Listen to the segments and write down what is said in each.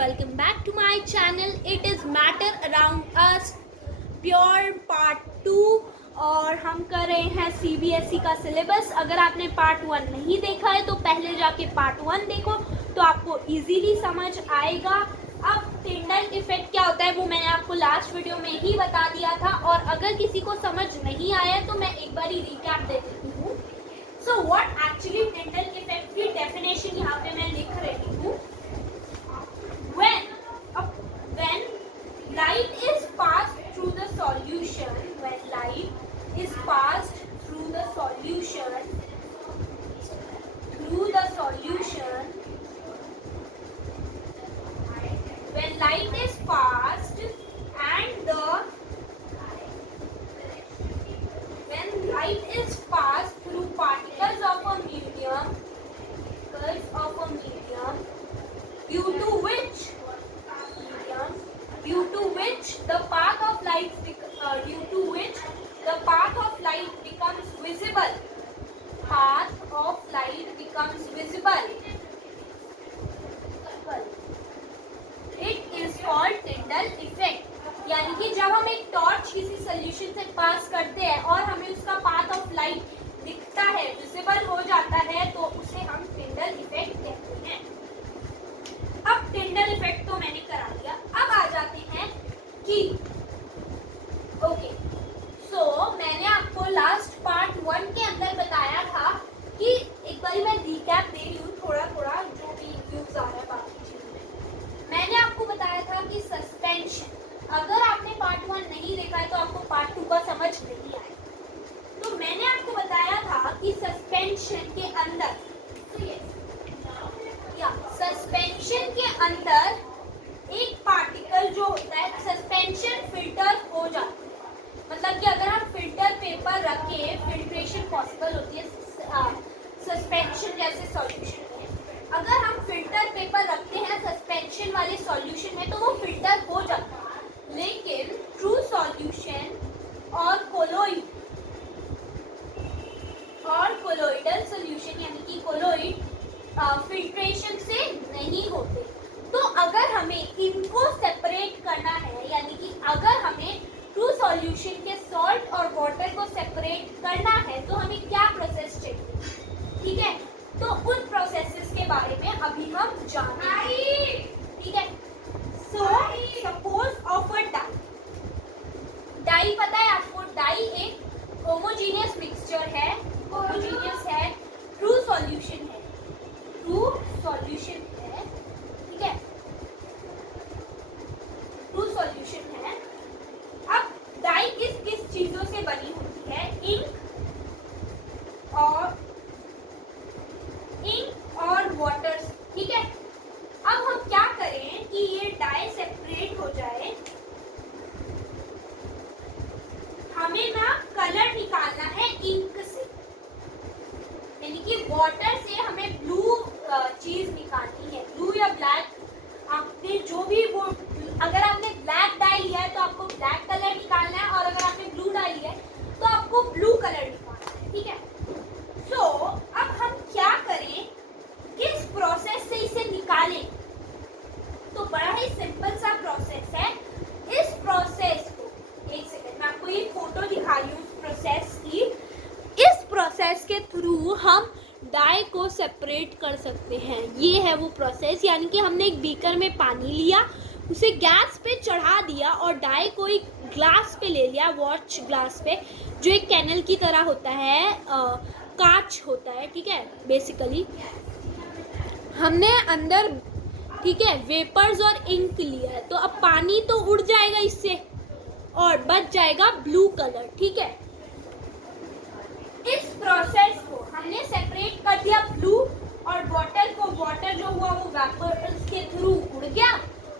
welcome back to my channel. It is Matter Around Us pure part 2 और हम कर रहे हैं सीबीएसई का सिलेबस। अगर आपने पार्ट 1 नहीं देखा है तो पहले जाके पार्ट 1 देखो तो आपको इजीली समझ आएगा। अब टिंडल इफेक्ट क्या होता है वो मैंने आपको लास्ट वीडियो में ही बता दिया था, और अगर किसी को समझ नहीं आया तो मैं एक बार ही रिकैप दे देती हूँ। So what actually Tyndall effect की डेफिनेशन यहाँ पे मैं लिख रही हूँ। When light is passed through the solution, when light is passed through the solution, when light is passed and when light is passed through particles of a medium, due to which the path of light becomes visible. It is called Tyndall effect. यानी कि जब हम एक torch किसी solution से पास करते हैं और हमें उसका पाथ ऑफ लाइट दिखता है, विजिबल हो जाता है, तो उसे हम टिंडल इफेक्ट कहते हैं। अब टिंडल इफेक्ट तो मैंने करा दिया। अब आ जाते हैं कि ओके, सो मैंने आपको लास्ट पार्ट 1 के अंदर बताया था कि एक बार मैं रिकैप दे रही हूँ थोड़ा जो भी यूज आ रहा है बाकी चीजों में। मैंने आपको बताया था कि सस्पेंशन, अगर आपने पार्ट 1 नहीं देखा है तो आपको पार्ट 2 का समझ नहीं आया। तो मैंने आपको बताया था कि सस्पेंशन के अंदर एक पार्टिकल जो होता है, सस्पेंशन फिल्टर हो जाता है। मतलब कि अगर हम फिल्टर पेपर रखे, फिल्ट्रेशन पॉसिबल होती है सस्पेंशन जैसे सॉल्यूशन में। अगर हम फिल्टर पेपर रखते हैं सस्पेंशन वाले सॉल्यूशन में तो वो फिल्टर हो जाता है, लेकिन ट्रू सॉल्यूशन और कोलोइडल सॉल्यूशन यानी कि कोलोइड फिल्ट्रेशन से नहीं होते। तो अगर हमें इनको सेपरेट करना है, यानी कि अगर हमें ट्रू सॉल्यूशन के सॉल्ट और वाटर को सेपरेट करना है तो हमें क्या प्रोसेस चाहिए, ठीक है? तो उन प्रोसेसेस के बारे में अभी हम जानेंगे, ठीक है? So suppose of a dye पता है आपको, डाई एक होमोजीनियस मिक्सचर है, होमोजीनियस है, ट्रू सॉल्यूशन है, ठीक है, ट्रू सॉल्यूशन है। अब डाई किस चीजों से बनी होती है? इंक और वाटर, ठीक है? अब हम क्या करें कि ये डाई सेपरेट हो जाए, हमें ना कलर निकालना है इंक से, यानी कि वाटर से हमें ब्लू चीज निकालनी है, ब्लू या ब्लैक। आपने जो भी वो, अगर आपने ब्लैक डाई लिया है तो आपको ब्लैक कलर निकालना है, और अगर आपने ब्लू डाई लिया है तो आपको ब्लू कलर निकालना है, ठीक है? सो अब हम क्या करें, किस प्रोसेस से इसे निकालें? तो बड़ा ही सिंपल सा प्रोसेस है। इस प्रोसेस को, एक सेकंड मैं आपको ये फोटो दिखा रही हूँ प्रोसेस की। इस प्रोसेस के थ्रू हम डाई को सेपरेट कर सकते हैं। ये है वो प्रोसेस, यानी कि हमने एक बीकर में पानी लिया, उसे गैस पे चढ़ा दिया और डाई को एक ग्लास पे ले लिया, वॉच ग्लास पे, जो एक कैनल की तरह होता है, कांच होता है, ठीक है? बेसिकली हमने अंदर, ठीक है, वेपर्स और इंक लिया है, तो अब पानी तो उड़ जाएगा इससे और बच जाएगा ब्लू कलर, ठीक है? इस प्रोसेस को हमने सेपरेट कर दिया, ब्लू और वाटर को, वाटर जो हुआ वो वेपर्स के थ्रू उड़ गया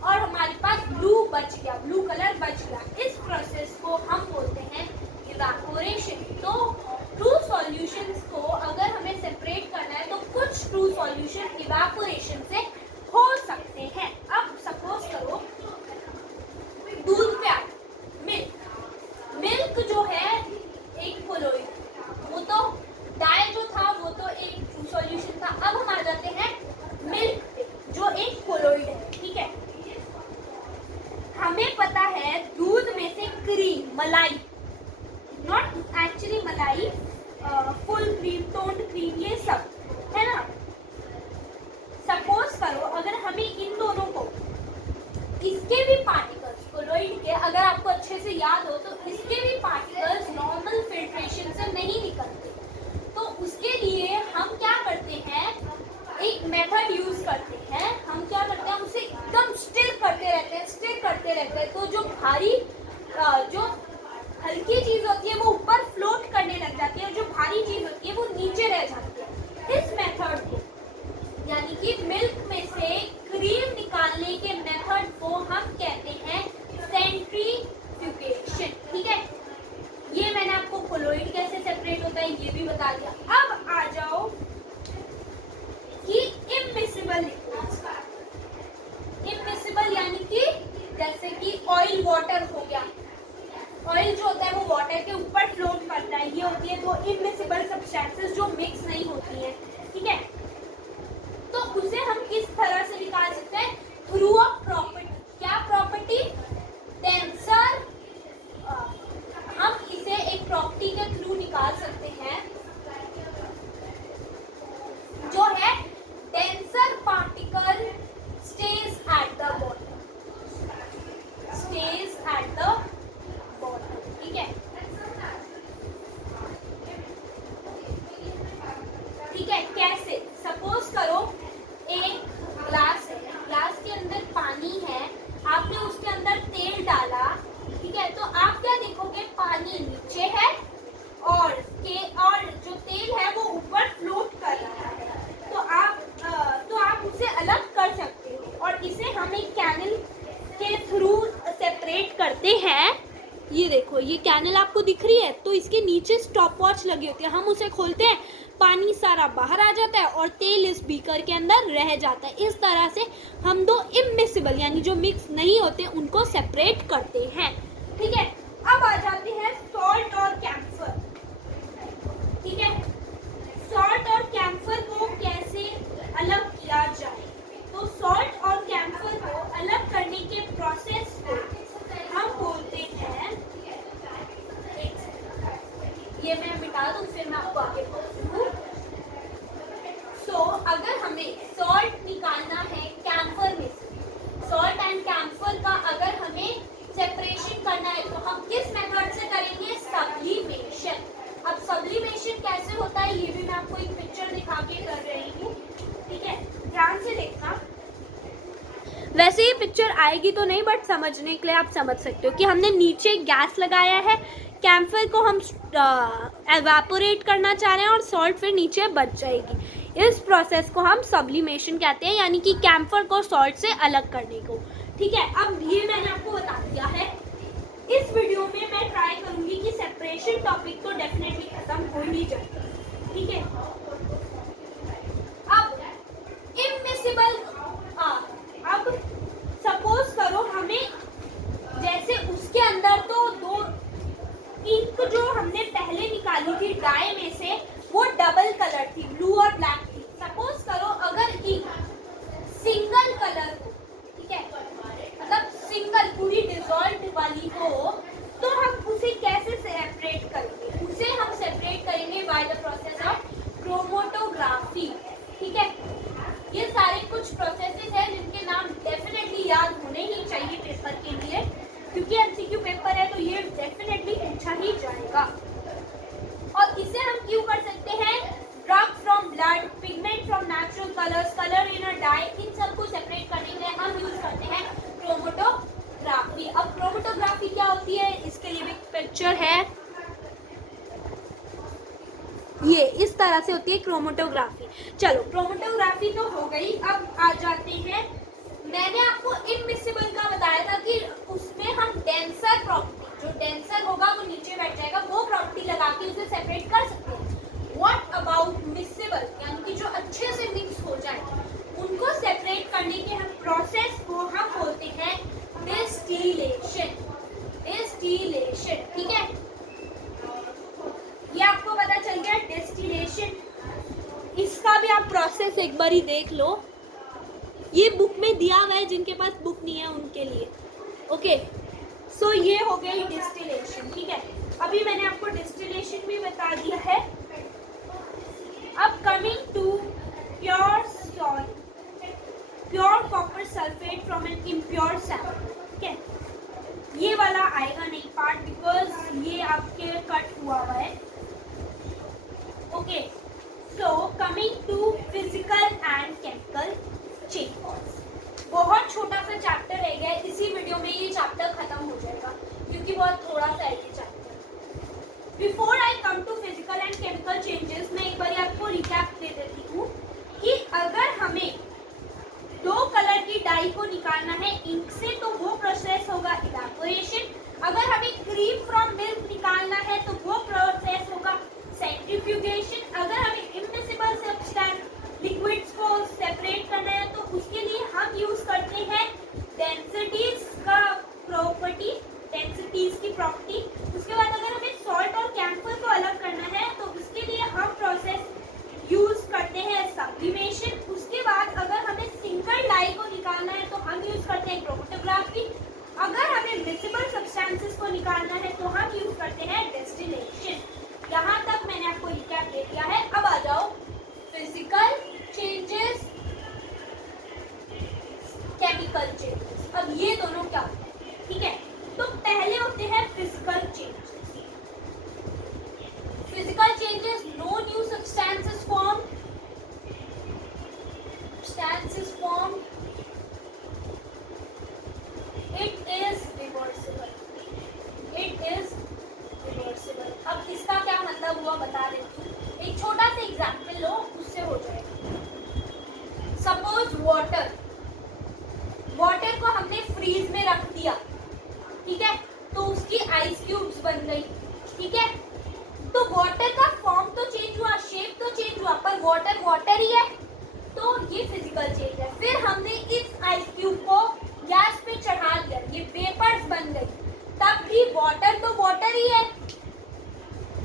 और हमारे पास ब्लू बच गया, ब्लू कलर बच गया। इस प्रोसेस को हम बोलते हैं इवेपोरेशन। तो ट्रू सॉल्यूशंस को अगर हमें सेपरेट करना है तो कुछ ट्रू सॉल्यूशन इवेपोरेशन से हो सकते हैं। अब सपोज करो दूध पे मिल्क जो है एक कोलोइड, वो तो डाई जो था वो तो एक ट्रू सॉल्यूशन था। अब हम आ जाते हैं मिल्क पे जो एक कोलोइड है, ठीक है? जैसे कि ऑयल वाटर हो गया, ऑयल जो होता है वो वाटर के ऊपर फ्लोट करता है, ये होती है दो इमिसिबल सब्सटेंसेस जो मिक्स नहीं होती है, ठीक है। तो उसे हम किस तरह से निकाल सकते हैं? Through a property. क्या प्रॉपर्टी? डेंसर। हम इसे एक प्रॉपर्टी के थ्रू निकाल सकते हैं जो है denser particle stage at the bottom, stage at the bottom, ठीक है। ठीक है, कैसे? सपोज करो एक ग्लास है, ग्लास के अंदर पानी है, आपने उसके अंदर तेल डाला, ठीक है। तो आप क्या देखोगे? पानी नीचे है और जो तेल है वो ऊपर फ्लोट कर रहा है। तो आप उसे अलग कर सकते हो और इसे हम एक कैनल के थ्रू सेपरेट करते हैं। ये देखो, ये कैनल आपको दिख रही है, तो इसके नीचे स्टॉप वॉच लगी होती है, हम उसे खोलते हैं, पानी सारा बाहर आ जाता है और तेल इस बीकर के अंदर रह जाता है। इस तरह से हम दो इमिसिबल यानी जो मिक्स नहीं होते उनको सेपरेट करते हैं, ठीक है। अब आ जाते हैं सॉल्ट और कैम्फर, ठीक है। सॉल्ट और कैम्फर को कैसे अलग किया जाए? तो सॉल्ट और कैम्फर को अलग करने के प्रोसेस को हम बोलते हैं, ये मैं मिटा दूं फिर मैं आपको आगे बताऊं। अगर हमें सॉल्ट निकालना है कैम्फर में से, सॉल्ट एंड कैम्फर का अगर हमें सेपरेशन करना है तो हम किस मेथड से करेंगे? सब्लिमेशन। अब सब्लिमेशन कैसे होता है ये भी मैं आपको एक पिक्चर दिखा के कर रही हूँ, ठीक है, ध्यान से देखना। वैसे ये पिक्चर आएगी तो नहीं, बट समझने के लिए आप समझ सकते हो कि हमने नीचे गैस लगाया है, कैम्फर को हम एवापोरेट करना चाह रहे हैं और सॉल्ट फिर नीचे बच जाएगी। इस प्रोसेस को हम सब्लिमेशन कहते हैं, यानी कि कैम्फर को सॉल्ट से अलग करने को, ठीक है। अब ये मैंने आपको बता दिया है। इस वीडियो में मैं ट्राई करूंगी कि सेपरेशन टॉपिक तो डेफिनेटली खत्म हो ही जाए, ठीक है। अब इमिसिबल, अब सपोज करो हमें, जैसे उसके अंदर तो दो इंक जो हमने पहले निकाली थी डाई में से वो डबल कलर थी, ब्लू और ब्लैक थी। सपोज करो अगर इंक सिंगल कलर हो, ठीक है, मतलब सिंगल पूरी डिसॉल्व वाली हो, तो हम उसे कैसे सेपरेट करेंगे? उसे हम सेपरेट करेंगे by the process of chromatography, ठीक है। ये सारे कुछ प्रोसेसेस हैं जिनके नाम डेफिनेटली याद होने ही चाहिए पेपर के लिए, क्योंकि एमसीक्यू पेपर है तो ये डेफिनेटली पूछा ही जाएगा। और इसे हम क्यों कर सकते हैं? Drug from blood, pigment from natural colours, colour in a dye, इन सबको सेपरेट करने के लिए हम यूज करते हैं क्रोमेटोग्राफी। अब क्रोमेटोग्राफी क्या होती है इसके लिए भी पिक्चर है, ये इस तरह से होती है क्रोमेटोग्राफी। चलो क्रोमेटोग्राफी तो हो गई, अब आ जाते हैं, मैंने आपको इमिसिबल का बताया था कि उसमें हम डेंसर प्रॉपर्टी, जो डेंसर होगा वो नीचे बैठ जाएगा, वो प्रॉपर्टी लगा के उसे सेपरेट कर सकते हैं। व्हाट अबाउट मिसिबल, यानी कि जो अच्छे से मिक्स हो जाए, उनको सेपरेट करने के हम प्रोसेस को हम बोलते हैं डिस्टिलेशन, डिस्टिलेशन, ठीक है। ये आपको पता चल गया डिस्टिलेशन, इसका भी आप प्रोसेस एक बार ही देख लो, ये बुक में दिया हुआ है, जिनके पास बुक नहीं है उनके लिए, ओके। सो ये हो गई डिस्टिलेशन, ठीक है। अभी मैंने आपको डिस्टिलेशन भी बता दिया है। अब coming to pure salt, pure copper sulphate from an impure sample, ठीक है। ये वाला आएगा नहीं पार्ट, बिकॉज ये आपके कट हुआ है, okay. So coming to physical and chemical change, बहुत छोटा सा चैप्टर रह गया है, इसी वीडियो में ये चैप्टर खत्म हो जाएगा क्योंकि बहुत थोड़ा सा है ये chapter. Before I come to physical and chemical changes, मैं एक बार आपको रिकैप दे देती हूँ कि अगर हमें दो कलर की डाई को निकालना है इंक से तो वो प्रोसेस होगा इवेपोरेशन, अगर हमें क्रीम फ्रॉम मिल्क निकालना है तो वो प्रोसेस होगा सेंट्रीफ्यूगेशन, अगर हमें इमिसिबल सब्सटेंस लिक्विड्स को सेपरेट करना है तो उसके लिए हम यूज करते हैं डेंसिटीज का करते हैं क्रोमेटोग्राफी। अगर हमें मिसिबल सब्सटेंसेस को निकालना है तो हम यूज करते हैं डिस्टिलेशन। यहाँ तक मैंने आपको रिकैप दे दिया है। अब आ जाओ फिजिकल चेंजेस, केमिकल चेंजेस। अब ये दोनों क्या होते हैं, ठीक है। तो पहले होते हैं physical changes. Physical changes, no new substances form, substances formed, it is reversible, it is reversible। अब इसका क्या मतलब हुआ बता देती हूँ। एक छोटा सा एग्जाम्पल लो, उससे हो जाएगा। सपोज वाटर को हमने फ्रीज में रख दिया, ठीक है, तो उसकी आइस क्यूब्स बन गई, ठीक है। तो वाटर का फॉर्म तो चेंज हुआ, शेप तो चेंज हुआ, पर वाटर ही है, तो ये फिजिकल चेंज है। फिर हमने इस आइस क्यूब को गैस पे चढ़ा दिया, ये वेपर्स बन गई, तब भी वाटर तो वाटर ही है,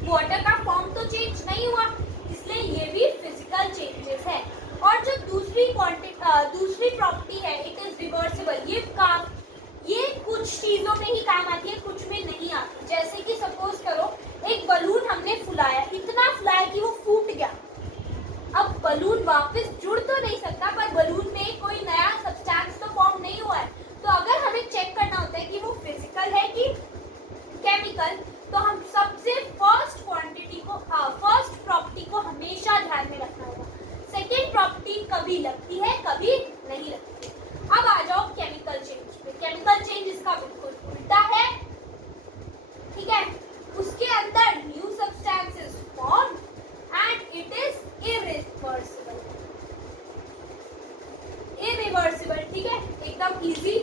वाटर का फॉर्म तो चेंज नहीं हुआ, इसलिए ये भी फिजिकल चेंजेस है। और जो दूसरी प्रॉपर्टी है, इट इज रिवर्सिबल, ये कुछ चीजों में ही काम आती है, कुछ में नहीं आती। जैसे कि सपोज करो एक बलून हमने फुलाया, इतना फुलाया कि वो फूट गया। अब बलून वापस जुड़ तो नहीं सकता, पर बलून में कोई नया सब्सटेंस तो फॉर्म नहीं हुआ है। तो अगर हमें चेक करना होता है कि वो फिजिकल है कि केमिकल, तो हम सबसे फर्स्ट प्रॉपर्टी को हमेशा ध्यान में रखना होगा। सेकेंड प्रॉपर्टी कभी लगती है, कभी नहीं लगती है। अब आ जाओ केमिकल चेंज पे। केमिकल चेंज इसका बिल्कुल उल्टा है, ठीक है। उसके अंदर new substances form and it is irreversible, ठीक है, एकदम इजी।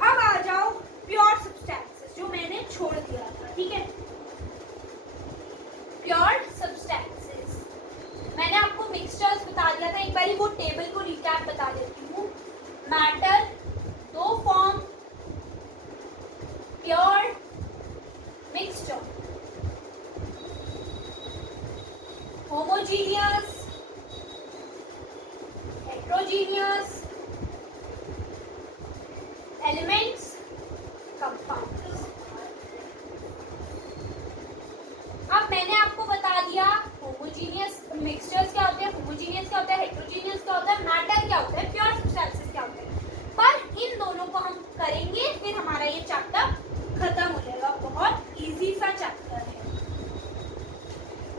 अब आ जाओ प्योर सब्सटेंसेस, जो मैंने छोड़ दिया था, ठीक है। प्योर सब्सटेंसेस मैंने आपको मिक्सचर्स बता दिया था, एक बार वो टेबल को रिकैप बता देती हूँ। मैटर, दो form, pure, mixture, homogeneous, heterogeneous, elements, compounds. अब मैंने आपको बता दिया होमोजीनियस मिक्सचर्स क्या होते हैं, होमोजीनियस क्या होता है, हेट्रोजीनियस क्या होता है, मैटर क्या होता है, प्योर सब्सटेंसेस क्या होते हैं। पर इन दोनों को हम करेंगे, फिर हमारा ये चैप्टर खत्म हो जाएगा। बहुत इजी सा चैप्टर है।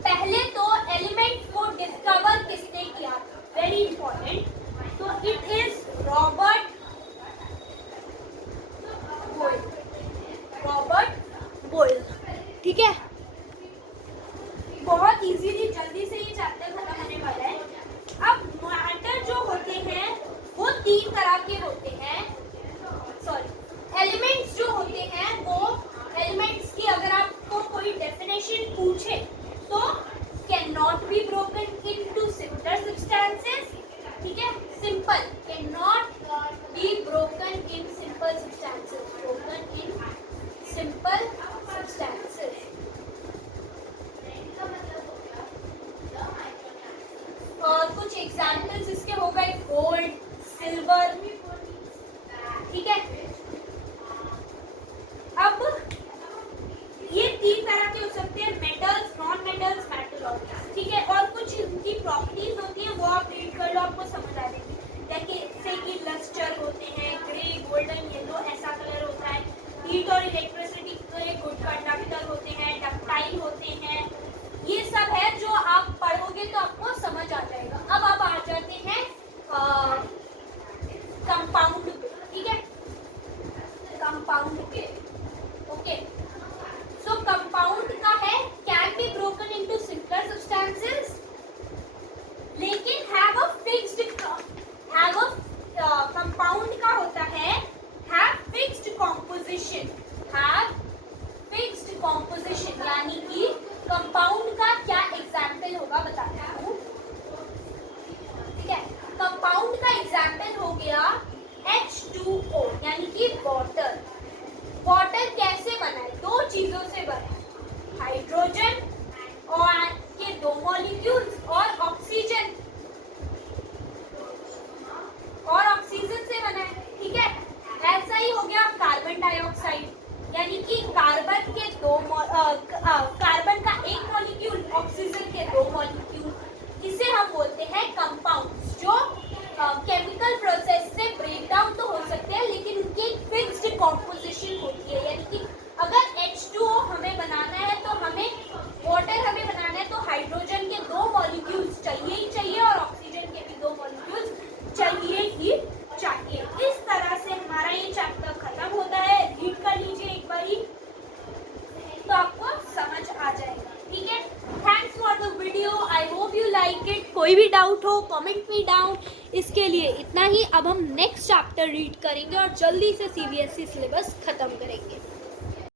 पहले तो एलिमेंट को डिस्कवर किसने किया, वेरी इंपॉर्टेंट, तो इट इज रॉबर्ट बोयल, ठीक है। बहुत इजीली जल्दी से ये चैप्टर खत्म होने वाला है। अब मैटर जो होते हैं वो तीन तरह के होते हैं, एलिमेंट्स जो होते हैं वो एलिमेंट्स की अगर आपको कोई डेफिनेशन पूछे तो can not be broken into simple substances, ठीक है, simple, can not be broken in simple substances, broken in simple substances. और कुछ एग्जाम्पल्स इसके हो गए गोल्ड, सिल्वर, ठीक है। अब ये तीन तरह के हो सकते हैं, metals, non metals, metal objects, ठीक है। और कुछ इनकी प्रॉपर्टीज होती हैं, वो आप रीड कर लो, आपको समझ आ जाएगी। जैसे कि लस्टर होते हैं, ग्रे, गोल्डन, येलो, ऐसा कलर होता है। हीट और इलेक्ट्रिसिटी के गुड कंडक्टर होते हैं, डक्टाइल होते हैं, ये सब है जो आप पढ़ोगे तो आपको समझ आ जाएगा। अब आप आ जाते हैं कंपाउंड पे, ठीक है, कंपाउंड पे, ओके। सो कंपाउंड का है can be broken into simpler substances लेकिन हैव अ फिक्स्ड कार्बन का एक मॉलिक्यूल, ऑक्सीजन के 2 मॉलिक्यूल, इसे हम बोलते हैं कंपाउंड्स, जो केमिकल प्रोसेस से ब्रेक डाउन तो हो सकते हैं लेकिन उनकी एक फिक्स्ड कॉम्पोजिशन होती है। यानी कि अगर H2O हमें बनाना है तो हमें वाटर हमें बनाना है तो हाइड्रोजन के 2 मॉलिक्यूल्स चाहिए ही चाहिए और ऑक्सीजन के भी 2 मॉलिक्यूल्स चाहिए ही चाहिए। इस तरह से हमारा ये चैप्टर खत्म होता है। रीड कर लीजिए एक बारी तो आपको समझ आ जाएगा, ठीक है। Thanks for the video, I hope you like it. कोई भी डाउट हो कमेंट मी डाउन। इसके लिए इतना ही। अब हम नेक्स्ट चैप्टर रीड करेंगे और जल्दी से CBSE सिलेबस खत्म करेंगे।